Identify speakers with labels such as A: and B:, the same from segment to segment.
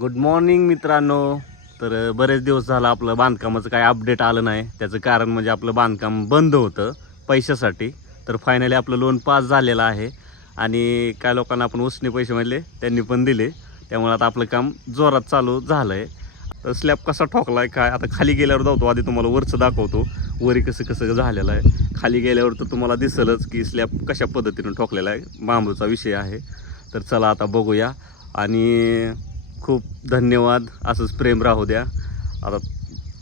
A: Good morning मित्रांनो. तर बरेच दिवस झाला आपलं बांधकामाचं काही अपडेट आलं नाही. त्याचं कारण म्हणजे आपलं बांधकाम बंद होतं पैशासाठी. तर फायनली आपलं लोन पास झालेलं आहे. आणि काय लोकांना आपण उसने पैसे म्हणले त्यांनी पण दिले. त्यामुळे आता आपलं काम जोरात चालू झालं आहे तर स्लॅब कसा ठोकला आहे काय? आता खाली गेल्यावर जातो आधी तुम्हाला वरचं दाखवतो. वरी कसं कसं झालेलं आहे. खाली गेल्यावर तर तुम्हाला दिसलंच की स्लॅब कशा पद्धतीनं ठोकलेला आहे. बांबूचा विषय आहे. तर चला आता बघूया. आणि खूप धन्यवाद. असंच प्रेम राहू द्या. आता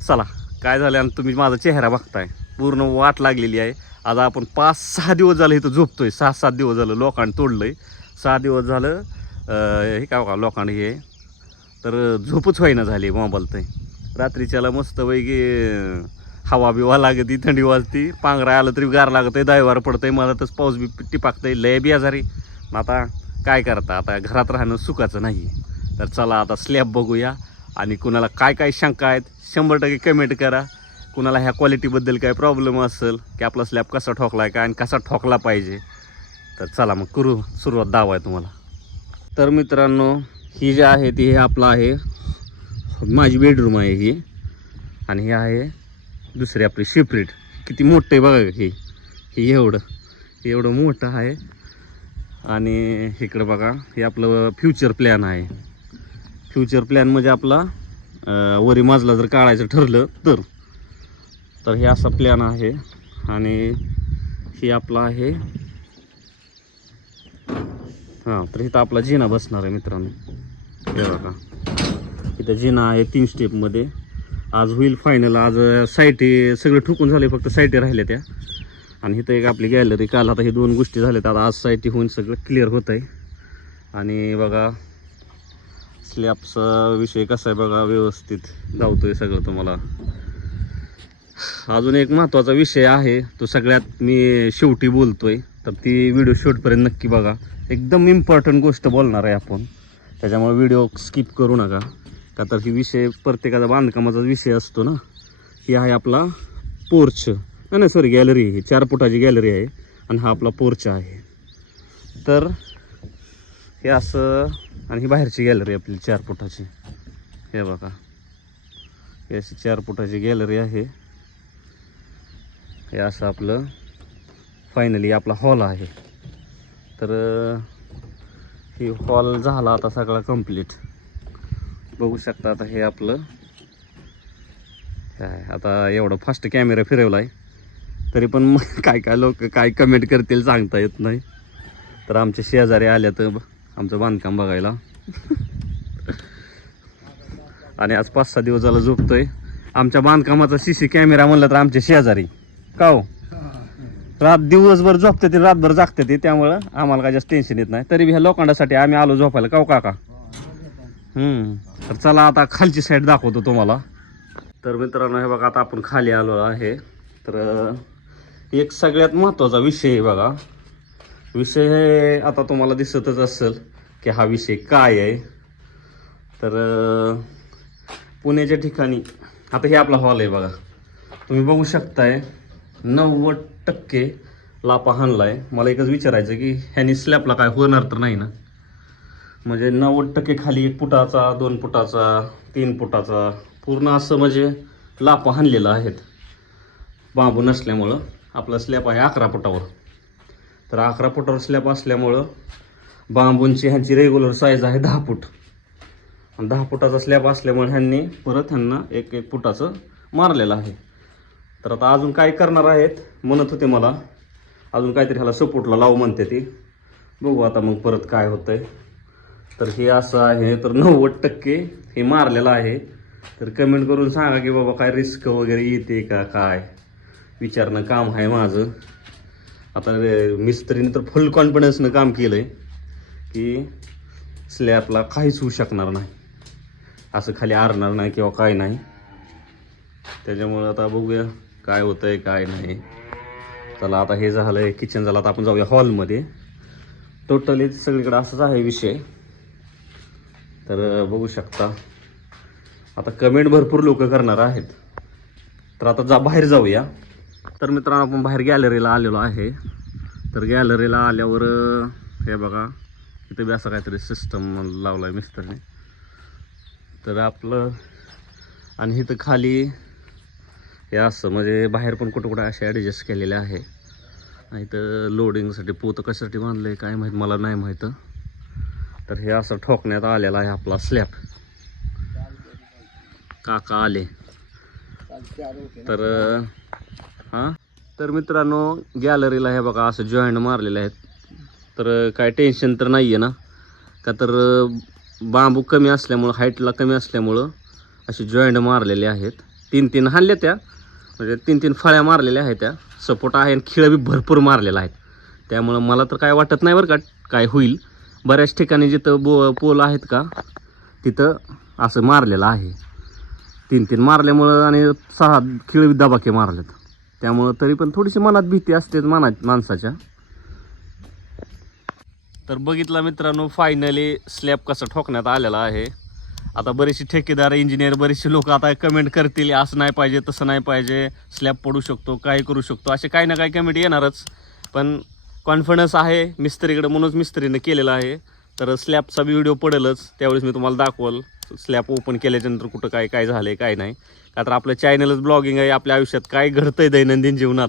A: चला काय झालं आणि तुम्ही माझा चेहरा बघताय. पूर्ण वाट लागलेली आहे. आता आपण पाच सहा दिवस झालं इथं झोपतोय. सहा सात दिवस झालं लोकांनी तोडलंय. सहा दिवस झालं हे काय का लोकांनी हे. तर झोपच होईना झाली मोबाईल ते रात्रीच्याला मस्तपैकी अं, हवा बिवा लागती थंडी वाजती. पांघरा आलं तरी गार लागत आहे दायवार पडतंय मधातच पाऊस बी टिपाकतंय. लय बी आजारी मग आता काय करता? आता घरात राहणं सुखाचं नाही तर चला आता स्लॅब बघूया. आणि कुणाला काय काय शंका आहेत शंभर टक्के कमेंट करा. कुणाला ह्या क्वालिटीबद्दल काय प्रॉब्लेम असेल की आपला स्लॅब कसा ठोकला आहे का आणि कसा ठोकला पाहिजे. तर चला मग करू सुरुवात दावा आहे तुम्हाला. तर मित्रांनो ही जी आहे ती हे आपलं आहे. माझी बेडरूम आहे ही. आणि हे आहे दुसरी आपली शिपरीट किती मोठं आहे बघा हे. हे एवढं. एवढं मोठं आहे. आणि इकडं बघा हे आपलं फ्युचर प्लॅन आहे. फ्युचर प्लॅन म्हणजे आपला वरी माजला जर काढायचं ठरलं तर. तर हे असा प्लॅन आहे आणि ही आपला आहे. हां तर इथं आपला जिना बसणार आहे मित्रांनो. हे बघा. इथं जिना आहे तीन स्टेपमध्ये आज होईल फायनल आज साईटी सगळं ठुकून झाले फक्त साईटी राहिल्या त्या. आणि इथं एक आपली गॅलरी काल आता हे दोन गोष्टी झाल्यात. आता आज साईटी होऊन सगळं क्लिअर होत आहे आणि बघा स्लॅबचा विषय कसा आहे बघा व्यवस्थित धावतोय सगळं तुम्हाला. अजून एक महत्त्वाचा विषय आहे तो सगळ्यात मी शेवटी बोलतोय. तर ती व्हिडिओ शेवटपर्यंत नक्की बघा. एकदम इम्पॉर्टंट गोष्ट बोलणार आहे आपण. त्याच्यामुळे व्हिडिओ स्किप करू नका. का तर ही विषय प्रत्येकाचा बांधकामाचा विषय असतो ना. ही आहे आपला पोर्च नाही नाही सॉरी गॅलरी ही चार फुटाची गॅलरी आहे. आणि हा आपला पोर्च आहे. तर हे असं आणि ही बाहेरची गॅलरी आपली चार फुटाची. हे बघा. ही अशी चार फुटाची गॅलरी आहे. हे असं आपलं फायनली आपला हॉल आहे. तर ही हॉल झाला आता सगळा कंप्लीट बघू शकता आता हे आपलं. काय आता एवढं फास्ट कॅमेरा फिरवला आहे तरी पण मग काय काय लोक काय कमेंट करतील सांगता येत नाही. तर आमच्या शेजारी आल्या तर आमचं बांधकाम बघायला. आणि आज पाच सहा दिवस झाला झोपतोय. आमच्या बांधकामाचा सी सी कॅमेरा म्हणलं तर आमच्या शेजारी. का हो? रात दिवसभर झोपते ते रातभर जागते ते त्यामुळं आम्हाला काय जास्त टेन्शन येत नाही. तरी बी ह्या लोखंडासाठी आम्ही आलो झोपायला. का हो काका? हम्म. तर चला आता खालची साईड दाखवतो तुम्हाला. तर मित्रांनो हे बघा आता आपण खाली आलो आहे. तर एक सगळ्यात महत्त्वाचा विषय आहे बघा. विषय हे आता तुम्हाला दिसतच असेल की हा विषय काय आहे. तर पुण्याच्या ठिकाणी आता हे आपला हॉल आहे बघा. तुम्ही बघू शकताय नव्वद टक्के लापा हाणलाय. मला एकच विचारायचं की ह्यानी स्लॅपला काय होणार तर नाही ना? म्हणजे नव्वद टक्के खाली एक फुटाचा दोन फुटाचा तीन फुटाचा पूर्ण असं म्हणजे लापा हाणलेलं आहेत. बांबू नसल्यामुळं आपला स्लॅप आहे अकरा फुटावर. तर अकरा फुटावर स्लॅब असल्यामुळं बांबूंची ह्यांची रेग्युलर साईज आहे दहा फूट. आणि दहा फुटाचा स्लॅब असल्यामुळे ह्यांनी परत ह्यांना एक एक फुटाचं मारलेलं आहे. तर आता अजून काय करणार आहेत म्हणत होते मला. अजून काहीतरी ह्याला सपोर्टला लावू म्हणते ती. बघू आता मग परत काय होतंय. तर हे असं आहे तर नव्वद टक्के हे मारलेलं आहे. तर कमेंट करून सांगा की बाबा काय रिस्क वगैरे येते का काय? विचारणं काम आहे माझं. आता मिस्त्रीने तर फुल कॉन्फिडन्सनं काम केलं आहे की स्लॅबला काहीच होऊ शकणार नाही. असं खाली आरणार नाही किंवा काय नाही. त्याच्यामुळं आता बघूया काय होतं आहे काय नाही. चला आता हे झालं आहे किचन झालं. आता आपण जाऊया हॉलमध्ये टोटली सगळीकडे असंच आहे विषय. तर बघू शकता. आता कमेंट भरपूर लोक करणार आहेत. तर आता जा बाहेर जाऊया. तर मित्रांनो आपण बाहेर गॅलरीला आलेलो आहे. तर गॅलरीला आल्यावर हे बघा इथे बी असं काहीतरी सिस्टम लावला आहे मिस्त्रीने तर आपलं आणि इथं खाली हे असं म्हणजे बाहेर पण कुठं कुठं असे ॲडजस्ट केलेले आहे. आणि इथं लोडिंगसाठी पोतं कशासाठी बांधलं आहे काय माहीत मला नाही माहीत. तर हे असं ठोकण्यात आलेलं आहे आपला स्लॅब काका आले. तर हां? तर मित्रांनो गॅलरीला हे बघा असं जॉईंट मारलेले आहेत. तर काय टेन्शन तर नाही आहे ना? का तर बांबू कमी असल्यामुळं हाईटला कमी असल्यामुळं असे जॉईंट मारलेले आहेत. तीन तीन हाणल्या त्या. म्हणजे तीन तीन फळ्या मारलेल्या आहेत त्या. सपोर्ट आहे आणि खिळं बी भरपूर मारलेला आहेत. त्यामुळं मला तर काय वाटत नाही बरं का काय होईल. बऱ्याच ठिकाणी जिथं बो पोल आहेत का तिथं असं मारलेलं आहे. तीन तीन मारल्यामुळं आणि सहा खिळ दबाके मारलेत. त्यामुळं तरी पण थोडीशी मनात भीती असते मना माणसाच्या. तर बघितला मित्रांनो फायनली स्लॅब कसं ठोकण्यात आलेला आहे. आता बरेचसे ठेकेदार इंजिनियर बरेचसे लोक आता कमेंट करतील असं नाही पाहिजे तसं नाही पाहिजे स्लॅब पडू शकतो काय करू शकतो असे काही ना काही कमेंट येणारच. पण कॉन्फिडन्स आहे मिस्त्रीकडे म्हणूनच मिस्त्रीनं केलेलं आहे. तर स्लॅबचा व्हिडिओ पडेलच त्यावेळेस मी तुम्हाला दाखवल. स्लॅब ओपन केल्याच्यानंतर कुठं काय काय झालं आहे काय नाही. का तर आपलं चॅनलच ब्लॉगिंग आहे आपल्या आयुष्यात काय घडतंय दैनंदिन जीवनात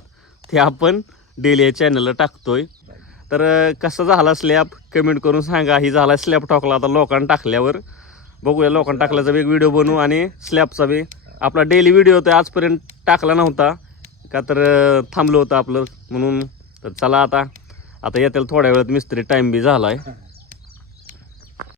A: ते आपण डेली या चॅनलला टाकतोय. तर कसं कसा झाला स्लॅब कमेंट करून सांगा. ही झाला स्लॅब टाकला आता लोकांना टाकल्यावर. बघूया लोकांना टाकल्याचा वेग एक व्हिडिओ बनवू आणि स्लॅबचा बी. आपला डेली व्हिडिओ होता आजपर्यंत टाकला नव्हता. का तर थांबलं होतं आपलं म्हणून. तर चला आता. आता येत्याला थोड्या वेळात मिस्त्री टाईम बी झाला आहे